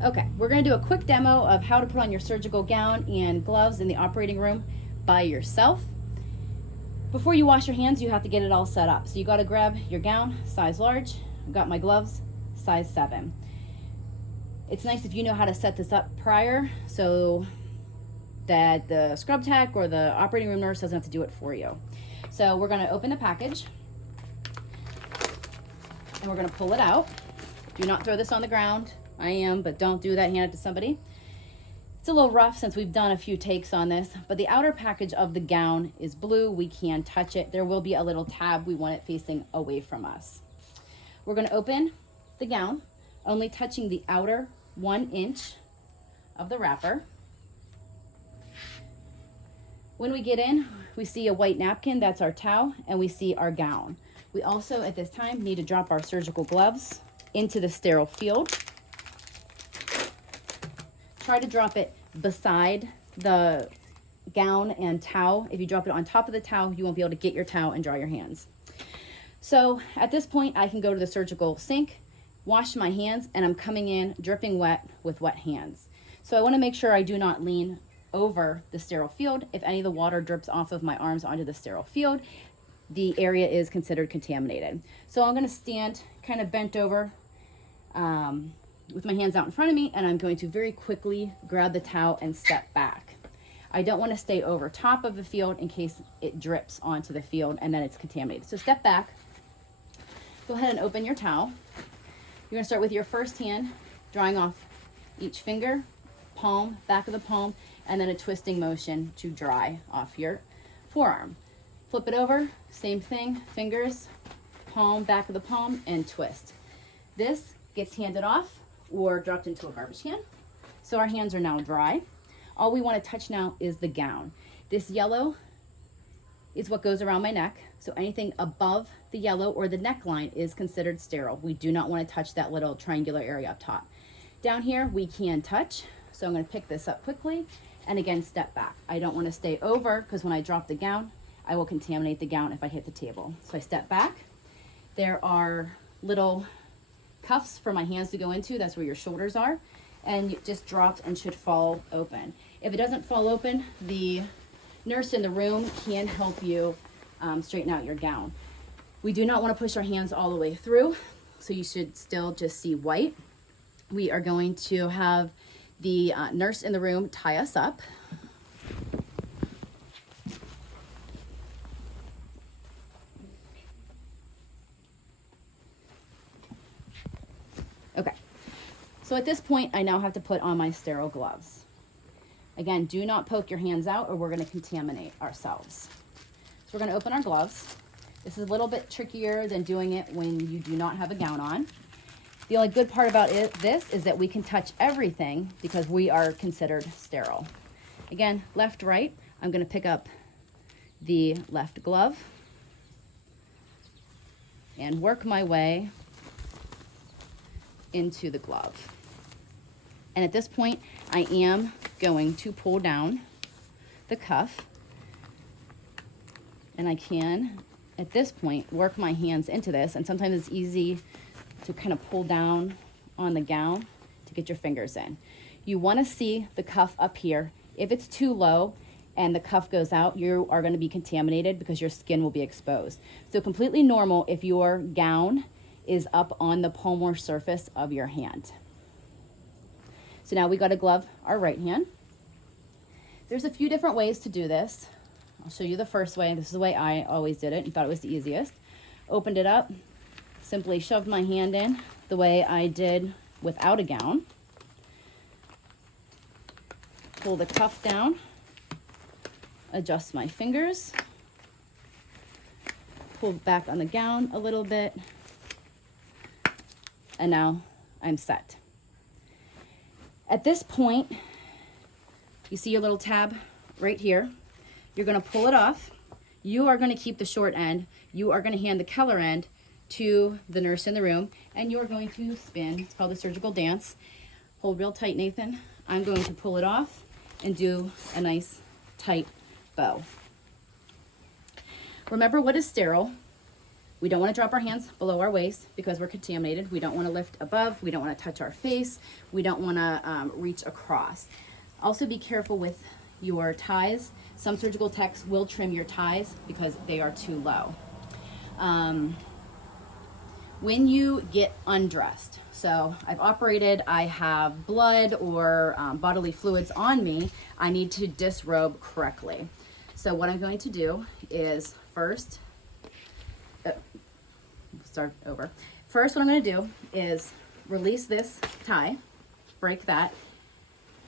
Okay, we're gonna do a quick demo of how to put on your surgical gown and gloves in the operating room by yourself. Before you wash your hands, you have to get it all set up. So you gotta grab your gown, size large. I've got my gloves, size 7. It's nice if you know how to set this up prior so that the scrub tech or the operating room nurse doesn't have to do it for you. So we're gonna open the package and we're gonna pull it out. Do not throw this on the ground. I am, but don't do that, hand it to somebody. It's a little rough since we've done a few takes on this, but the outer package of the gown is blue. We can touch it. There will be a little tab. We want it facing away from us. We're gonna open the gown, only touching the outer 1 inch of the wrapper. When we get in, we see a white napkin, that's our towel, and we see our gown. We also, at this time, need to drop our surgical gloves into the sterile field. Try to drop it beside the gown and towel. If you drop it on top of the towel, you won't be able to get your towel and dry your hands. So at this point, I can go to the surgical sink, wash my hands, and I'm coming in dripping wet with wet hands. So I want to make sure I do not lean over the sterile field. If any of the water drips off of my arms onto the sterile field, the area is considered contaminated. So I'm going to stand kind of bent over with my hands out in front of me, and I'm going to very quickly grab the towel and step back. I don't want to stay over top of the field in case it drips onto the field and then it's contaminated. So step back, go ahead and open your towel. You're going to start with your first hand, drying off each finger, palm, back of the palm, and then a twisting motion to dry off your forearm. Flip it over, same thing, fingers, palm, back of the palm, and twist. This gets handed off or dropped into a garbage can. So our hands are now dry. All we want to touch now is the gown. This yellow is what goes around my neck. So anything above the yellow or the neckline is considered sterile. We do not want to touch that little triangular area up top. Down here, we can touch. So I'm going to pick this up quickly and again, step back. I don't want to stay over because when I drop the gown, I will contaminate the gown if I hit the table. So I step back. There are little cuffs for my hands to go into. That's where your shoulders are. And it just drops and should fall open. If it doesn't fall open, the nurse in the room can help you straighten out your gown. We do not want to push our hands all the way through, so you should still just see white. We are going to have the nurse in the room tie us up. Okay, so at this point, I now have to put on my sterile gloves. Again, do not poke your hands out or we're gonna contaminate ourselves. So we're gonna open our gloves. This is a little bit trickier than doing it when you do not have a gown on. The only good part about this is that we can touch everything because we are considered sterile. Again, left, right, I'm gonna pick up the left glove and work my way into the glove. And at this point, I am going to pull down the cuff, and I can, at this point, work my hands into this. And sometimes it's easy to kind of pull down on the gown to get your fingers in. You want to see the cuff up here. If it's too low and the cuff goes out, you are going to be contaminated because your skin will be exposed. So completely normal if your gown is up on the palmar surface of your hand. So now we got to glove our right hand. There's a few different ways to do this. I'll show you the first way. This is the way I always did it and thought it was the easiest. Opened it up, simply shoved my hand in the way I did without a gown. Pull the cuff down, adjust my fingers, pull back on the gown a little bit, and now I'm set. At this point, you see your little tab right here. You're gonna pull it off. You are gonna keep the short end. You are gonna hand the color end to the nurse in the room, and you are going to spin. It's called the surgical dance. Hold real tight, Nathan. I'm going to pull it off and do a nice tight bow. Remember what is sterile. We don't want to drop our hands below our waist because we're contaminated. We don't want to lift above. We don't want to touch our face. We don't want to reach across. Also be careful with your ties. Some surgical techs will trim your ties because they are too low. When you get undressed, so I've operated, I have blood or bodily fluids on me, I need to disrobe correctly. So what I'm going to do is first, start over. First, what I'm going to do is release this tie, break that,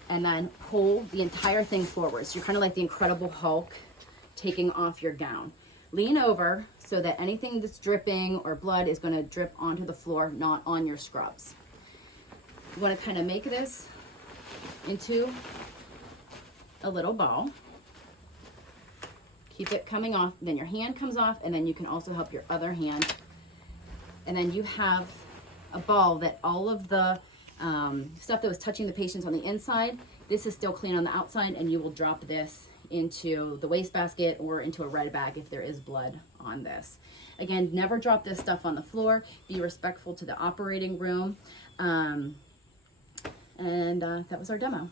and then pull the entire thing forward. So you're kind of like the Incredible Hulk taking off your gown. Lean over so that anything that's dripping or blood is going to drip onto the floor, not on your scrubs. You want to kind of make this into a little ball. Keep it coming off, then your hand comes off, and then you can also help your other hand. And then you have a ball that all of the stuff that was touching the patients on the inside, this is still clean on the outside, and you will drop this into the wastebasket or into a red bag if there is blood on this. Again, never drop this stuff on the floor. Be respectful to the operating room. And that was our demo.